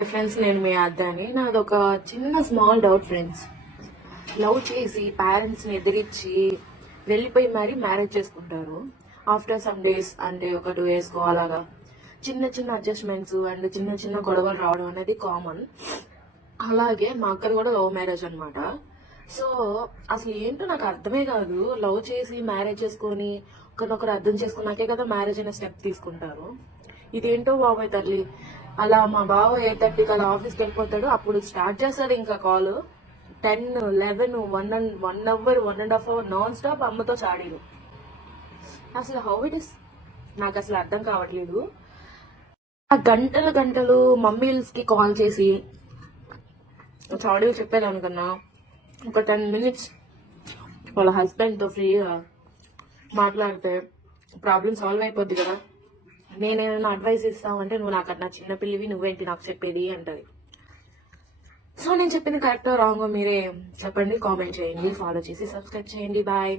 Friends, నేను మీ అద్దాని. నాది ఒక చిన్న స్మాల్ డౌట్ ఫ్రెండ్స్. లవ్ చేసి పేరెంట్స్ని ఎదిరించి వెళ్ళిపోయి మరీ మ్యారేజ్ చేసుకుంటారు. ఆఫ్టర్ సమ్ డేస్, అంటే ఒక 2 years అలాగా చిన్న చిన్న అడ్జస్ట్మెంట్స్ అండ్ చిన్న చిన్న గొడవలు రావడం అనేది కామన్. అలాగే మా అక్కది కూడా లవ్ మ్యారేజ్ అనమాట. సో అసలు ఏంటో నాకు అర్థమే కాదు. లవ్ చేసి మ్యారేజ్ చేసుకొని ఒకరినొకరు అర్థం చేసుకున్నాకే కదా మ్యారేజ్ అనే స్టెప్ తీసుకుంటారు. ఇదేంటో బాబాయ్ తల్లి. అలా మా బావ 8:30కి అలా ఆఫీస్కి వెళ్ళిపోతాడు. అప్పుడు స్టార్ట్ చేస్తాడు ఇంకా call. 10, 11, 1 hour, 1.5 hour non stop అమ్మతో చాడీలు. అసలు హౌ ఇట్ ఇస్ నాకు అసలు అర్థం కావట్లేదు. ఆ గంటలు గంటలు మమ్మీస్కి కాల్ చేసి చాడీలు చెప్పేదానికన్నా ఒక 10 minutes వాళ్ళ హస్బెండ్తో ఫ్రీగా మాట్లాడితే ప్రాబ్లం సాల్వ్ అయిపోద్ది కదా. నేనేమైనా అడ్వైస్ ఇస్తామంటే నువ్వు నాకన్నా చిన్నపిల్లివి, నువ్వేంటి నాకు చెప్పేది అంటది. సో నేను చెప్పింది కరెక్టో రాంగో మీరే చెప్పండి, కామెంట్ చేయండి, ఫాలో చేసి సబ్స్క్రైబ్ చేయండి. బాయ్.